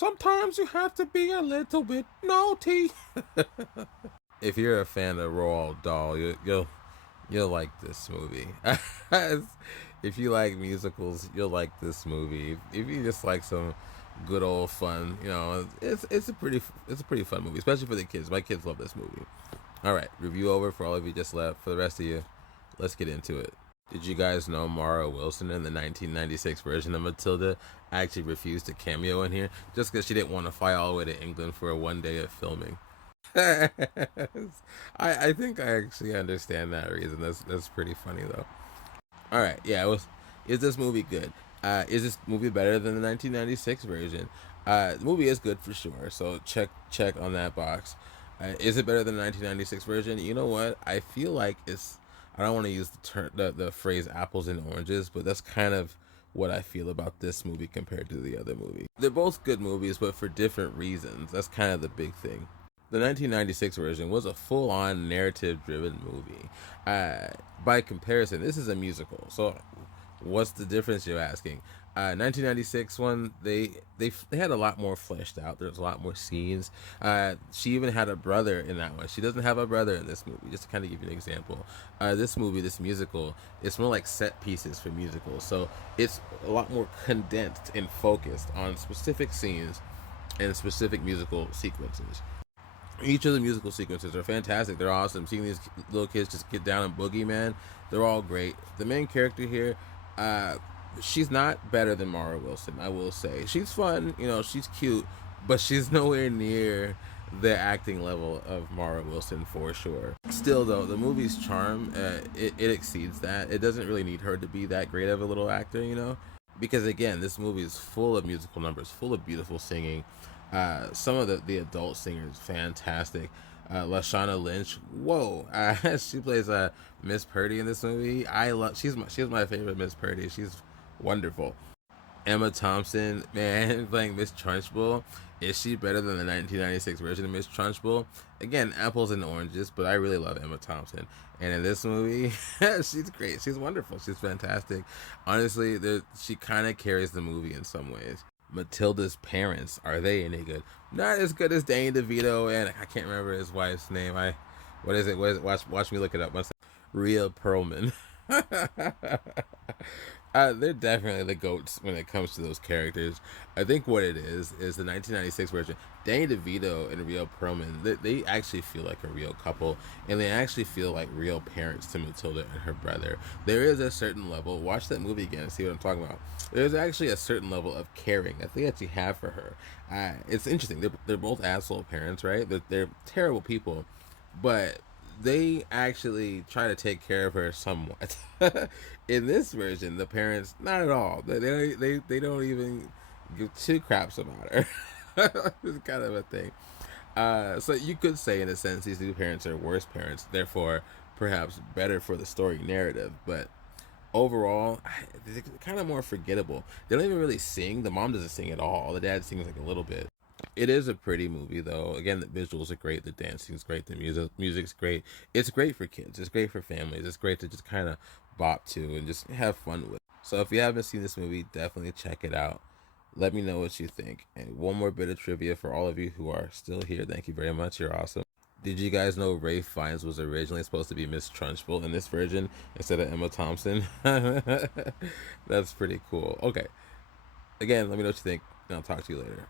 Sometimes you have to be a little bit naughty. If you're a fan of Roald Dahl, you'll like this movie. If you like musicals, you'll like this movie. If you just like some good old fun, it's a pretty fun movie, especially for the kids. My kids love this movie. All right, review over for all of you just left. For the rest of you, let's get into it. Did you guys know Mara Wilson in the 1996 version of Matilda actually refused to cameo in here just because she didn't want to fly all the way to England for a one day of filming? I think I actually understand that reason. That's pretty funny though. All right, yeah. Is this movie good? Is this movie better than the 1996 version? The movie is good for sure. So check on that box. Is it better than the 1996 version? You know what? I feel like it's. I don't want to use the phrase apples and oranges, but that's kind of what I feel about this movie compared to the other movie. They're both good movies, but for different reasons. That's kind of the big thing. The 1996 version was a full-on narrative-driven movie. By comparison, this is a musical. So, what's the difference, you're asking? 1996 one, they had a lot more fleshed out. There's a lot more scenes. She even had a brother in that one. She doesn't have a brother in this movie. Just to kind of give you an example, this movie, this musical, it's more like set pieces for musicals. So it's a lot more condensed and focused on specific scenes and specific musical sequences. Each of the musical sequences are fantastic. They're awesome. Seeing these little kids just get down and boogie, man, they're all great. The main character here, she's not better than Mara Wilson, I will say. She's fun, she's cute, but she's nowhere near the acting level of Mara Wilson for sure. Still, though, the movie's charm, it exceeds that. It doesn't really need her to be that great of a little actor, because again, this movie is full of musical numbers, full of beautiful singing. Some of the adult singers, fantastic. Lashana Lynch, whoa, she plays Miss Purdy in this movie. She's my favorite Miss Purdy. She's wonderful. Emma Thompson, man, playing Miss Trunchbull. Is she better than the 1996 version of Miss Trunchbull? Again, apples and oranges, but I really love Emma Thompson. And in this movie, she's great. She's wonderful. She's fantastic. Honestly, she kind of carries the movie in some ways. Matilda's parents, are they any good? Not as good as Danny DeVito, and I can't remember his wife's name. What is it? Watch me look it up. Rhea Perlman. They're definitely the goats when it comes to those characters. I think what it is the 1996 version. Danny DeVito and Rhea Perlman, they actually feel like a real couple, and they actually feel like real parents to Matilda and her brother. There is a certain level. Watch that movie again and see what I'm talking about. There's actually a certain level of caring that they actually have for her. It's interesting. They're both asshole parents, right? They're terrible people, but they actually try to take care of her somewhat. In this version, the parents, not at all. They don't even give two craps about her. It's kind of a thing. So you could say, in a sense, these two parents are worse parents, therefore perhaps better for the story narrative. But overall, they're kind of more forgettable. They don't even really sing. The mom doesn't sing at all. The dad sings like a little bit. It is a pretty movie, though. Again, the visuals are great, the dancing's great, the music's great. It's great for kids. It's great for families. It's great to just kind of bop to and just have fun with. So if you haven't seen this movie, definitely check it out. Let me know what you think. And one more bit of trivia for all of you who are still here. Thank you very much. You're awesome. Did you guys know Ray Fiennes was originally supposed to be Miss Trunchbull in this version instead of Emma Thompson? That's pretty cool. Okay. Again, let me know what you think, and I'll talk to you later.